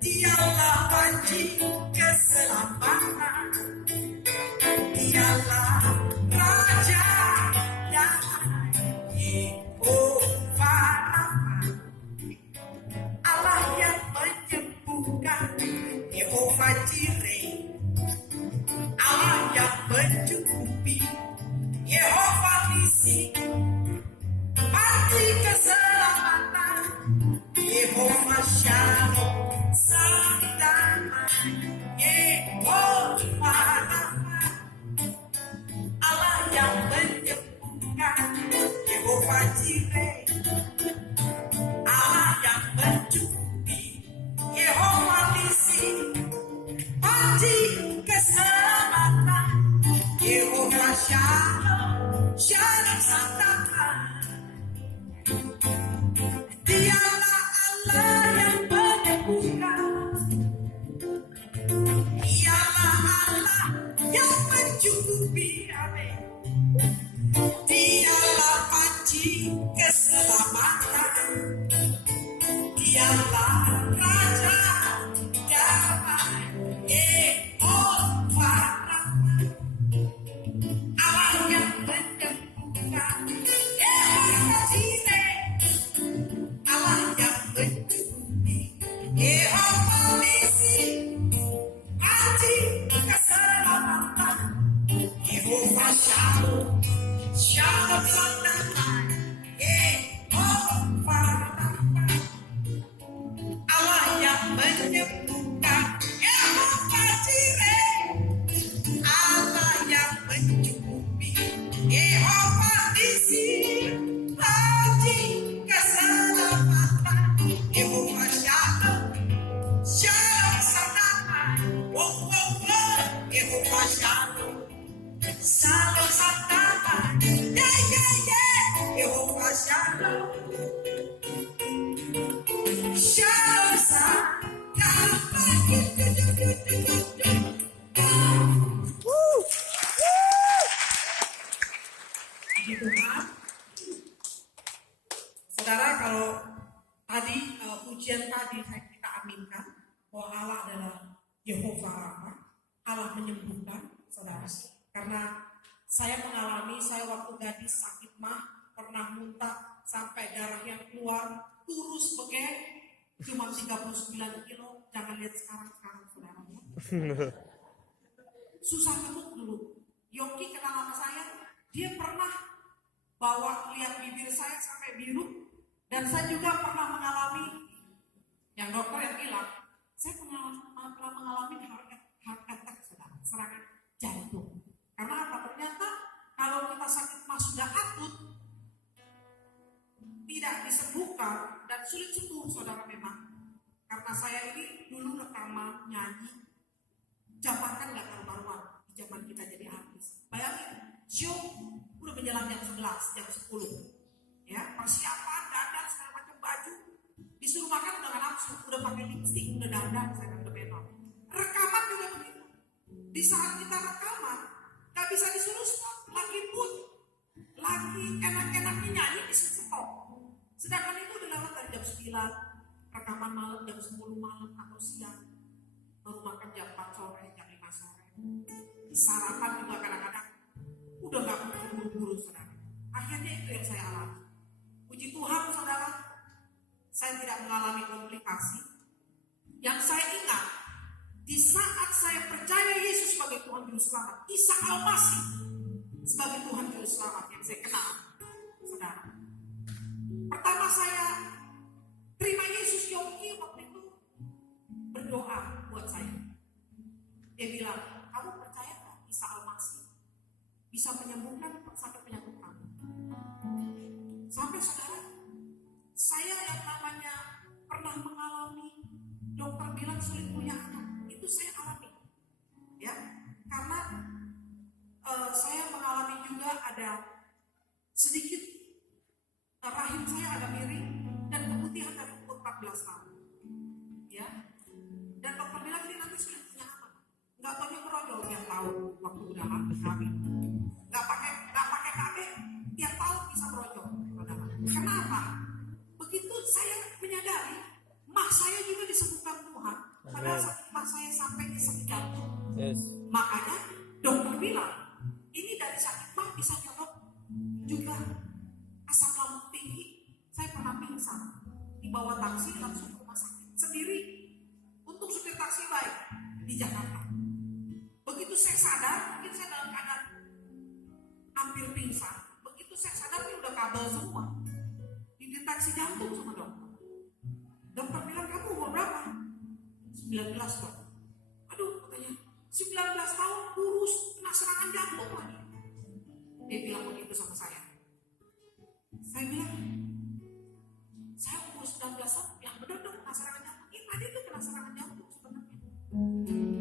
Dialah panji keselamatan, dialah Raja damai, Yehova Rafa, Allah yang menyembuhkan, Yehova Jireh, Allah yang mencukupi, Yehova Nisi, panji keselamatan, Yehova Shalom, sang damai, Yehova Rafa, Allah yang menyembuhkan, Yehova Jireh, Allah yang mencukupi, Yehova Nisi, panji keselamatan, Yehova Shalom, Shalom sang damai. Dialah Allah yang menyembuhkan, dialah Allah yang mencukupi, amin. Dialah panji keselamatan, dialah Raja damai, Yehova Rafa, Allah yang menyembuhkan, Yehova Jireh, Allah yang mencukupi, Yehova Nisi, panji keselamatan, Yehova Shalom, Shalom sang damai, Yehova Rafa, Allah yang menyembuhkan, Yehova Jireh, Allah yang mencukupi, Yehova Nisi, panji keselamatan, Yehova Shalom, Shalom sang damai, oh, oh, oh, Yehova Shalom, Shalom sang damai, yeah, yeah, yeah, Yehova Shalom, Shalom sang Tuhan. Saudara, kalau tadi pujian tadi kita aminkan bahwa Allah adalah Yehova Rafa, Allah menyembuhkan, saudara. Karena saya mengalami, saya waktu gadis sakit mah, pernah muntah sampai darah yang keluar, kurus begeng, cuma 39 kilo. Jangan lihat sekarang saudara. Susah gemuk dulu. Yogi kenal sama saya, dia pernah bawa lihat bibir saya sampai biru, dan saya juga pernah mengalami yang dokter yang bilang saya pernah mengalami heart attack, serangan jantung. Karena apa? Ternyata kalau kita sakit mah sudah akut, tidak disembuhkan dan sulit sembuh, saudara. Memang karena saya ini dulu rekaman nyanyi, jabatan gak karu-karuan di zaman kita jadi artis. Bayangin, show udah menjelang jam 11, jam 10, ya, persiapan, dandan, segala macam baju, disuruh makan udah gak nafsu, udah pakai lipstick, udah dandan, saya udah benon. Rekaman juga begitu. Di saat kita rekaman, gak bisa disuruh stop, lagi mood, lagi enak-enaknya nyanyi disuruh stop. Sedangkan itu udah lewat dari jam 9, rekaman malam jam 10 malam atau siang, baru makan jam 4 sore, jam 5 sore. Sarapan juga kadang-kadang udah gak buru-buru, saudara. Akhirnya itu yang saya alami. Puji Tuhan, saudara, saya tidak mengalami komplikasi. Yang saya ingat, di saat saya percaya Yesus sebagai Tuhan Juru Selamat, Isa Al-Masih sebagai Tuhan Juru Selamat yang saya kenal, saudara. Pertama saya terima Yesus, Yogi waktu itu berdoa buat saya. Dia bilang, kamu percaya gak Isa Al-Masih bisa menyembuhkan sakit penyakit kamu? Sampai saudara, saya yang namanya pernah mengalami dokter bilang sulit punya anak, itu saya alami, ya, karena saya mengalami juga ada sedikit rahim saya agak miring dan keputihan dari umur 14 tahun, ya, dan dokter bilang ini nanti sulit punya anak. Nggak tahu merojol tiap tahun waktu udah hamil, nggak pakai KB, tiap tahun bisa merojol. Kenapa? Begitu saya menyadari Padahal sakit mah saya sampai di sakit jantung. Yes. Makanya dokter bilang ini dari sakit mah bisa nyerap juga asam lambung tinggi. Saya pernah pingsan, dibawa taksi langsung ke rumah sakit sendiri. Untuk supir taksi baik di Jakarta. Begitu saya sadar, mungkin saya dalam keadaan hampir pingsan. Begitu saya sadar ini udah kabel semua. Dideteksi jantung sama dokter. Dokter bilang kamu umur berapa? 19 dok. Aduh katanya 19 tahun kurus kena serangan jantung lagi. Dia bilang begitu sama saya. Saya bilang saya umur 19 tahun yang benar dong kena serangan jantung. Ini tadi itu kena serangan jantung sebenarnya.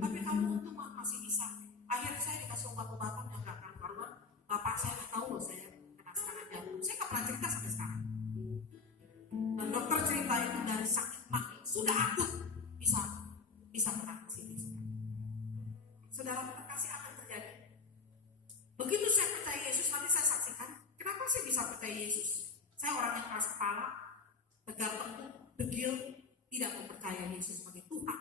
Tapi kamu untung masih bisa. Akhirnya saya dikasih obat-obatan yang gak karuan. Bapak saya nggak tahu loh saya kena serangan jantung. Saya nggak pernah cerita sampai sekarang. Dan dokter cerita itu dari sakit makin sudah akut bisa pernah ke sini. Saudara terkasih apa yang terjadi? Begitu saya percaya Yesus, nanti saya saksikan. Kenapa saya bisa percaya Yesus? Saya orang yang keras kepala, tegar tengkuk, degil, tidak mempercayai Yesus sebagai Tuhan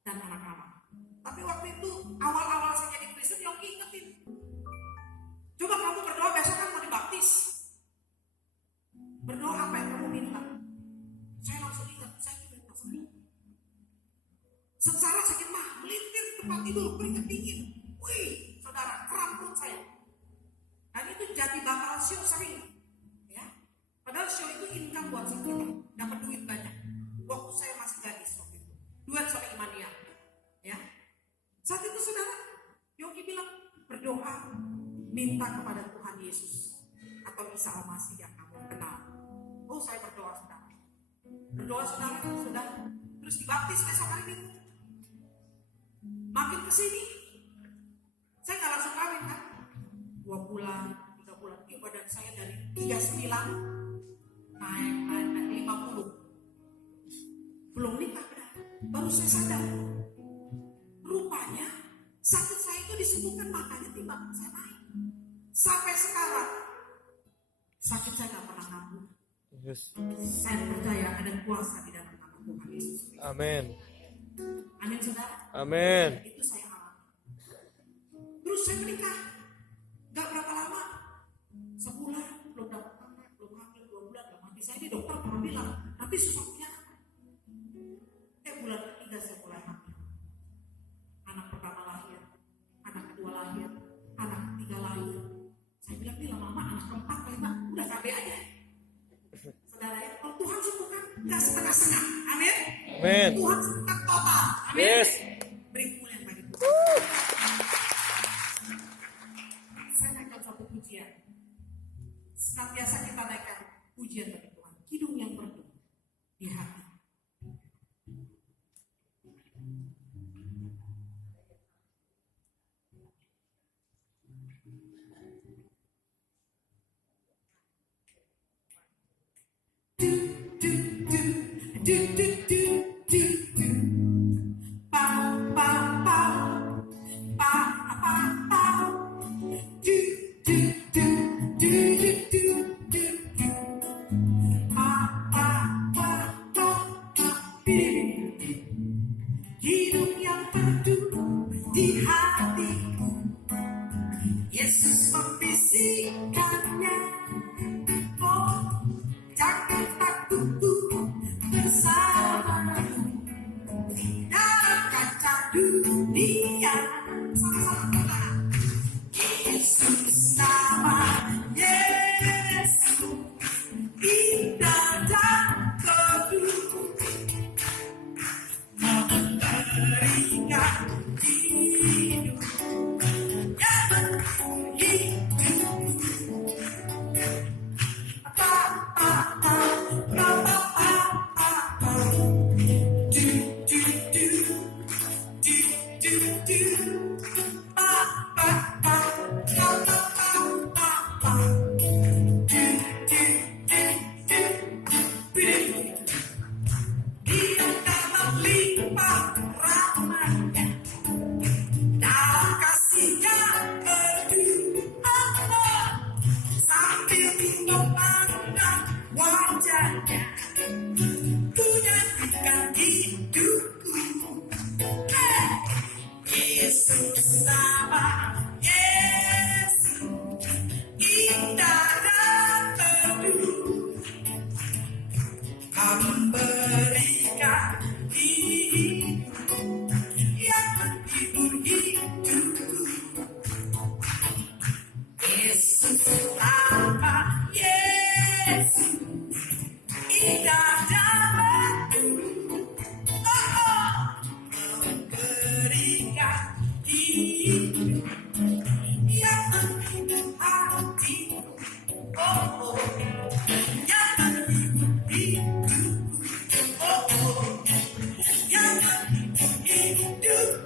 dan anak Allah. Tapi waktu itu awal-awal saya jadi Kristen, Yogi ingetin. Coba kamu berdoa besok kan mau dibaptis. Berdoa apa yang kamu minta? Saya langsung ingat, saya minta sembuh. Sengsara sakit mah, melintir tempat tidur, keringat dingin. Wih, saudara, kram perut saya. Dan itu jadi bakal show sering. Ya. Padahal show itu income buat kita, dapat duit banyak. Waktu saya masih gadis waktu itu, duet sama Imania. Ya. Saat itu saudara, Yogi bilang berdoa, minta kepada Tuhan Yesus atau Isa Al-Masih yang kamu kenal. Oh, saya berdoa saudara. Berdoa saudara, sudah. Terus dibaptis besok hari Minggu. Makin kesini, saya nggak langsung kawin kan. 2 bulan, 3 bulan, badan saya dari 39 naik 50. Belum nikah, baru saya sadar. Rupanya sakit saya itu disembuhkan, makanya timbangan saya naik. Sampai sekarang sakit saya nggak pernah kambuh. Yes. Saya percaya ada kuasa di dalam nama Tuhan Yesus. Amin. Amin saudara. Amin. Itu saya alami. Terus saya menikah. Gak berapa lama, sebulan belum dapat anak, belum hamil, 2 bulan belum mati. Saya di dokter pernah bilang nanti susah punya anak. Bulan ketiga saya mulai hamil. Anak pertama lahir, anak kedua lahir, anak ketiga lahir. Saya bilang lama-lama anak keempat, kelima udah KB aja. Saudara ya, kalau Tuhan sembuhkan nggak setengah-setengah. Amin. Amin. Tuhan sembuhkan total. Amin. Yes. Beri kemuliaan bagi Tuhan. Saya naikkan satu pujian. Senantiasa kita naikkan pujian bagi Tuhan. Kidung yang merdu di hati. Hidup yang teduh di hatiku, Yesus membisikkannya. Oh, jangan takut bersamaku di dalam kaca dunia. Sama-sama Yesus, nama Yesus indah dan teduh. memberikan hidup yang menghibur hidupku. Yesus, nama Yesus, indah namamu, memberikan hidup yang menghibur hatiku. Oh, yang menghibur hidupku. Oh, yang menghibur hidupku.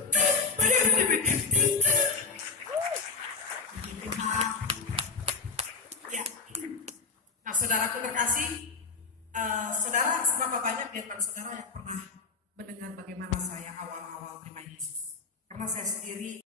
Ya. Nah, saudaraku terkasih, saudara seberapa banyak di antara saudara yang pernah mendengar bagaimana saya awal-awal terima Yesus? Karena saya sendiri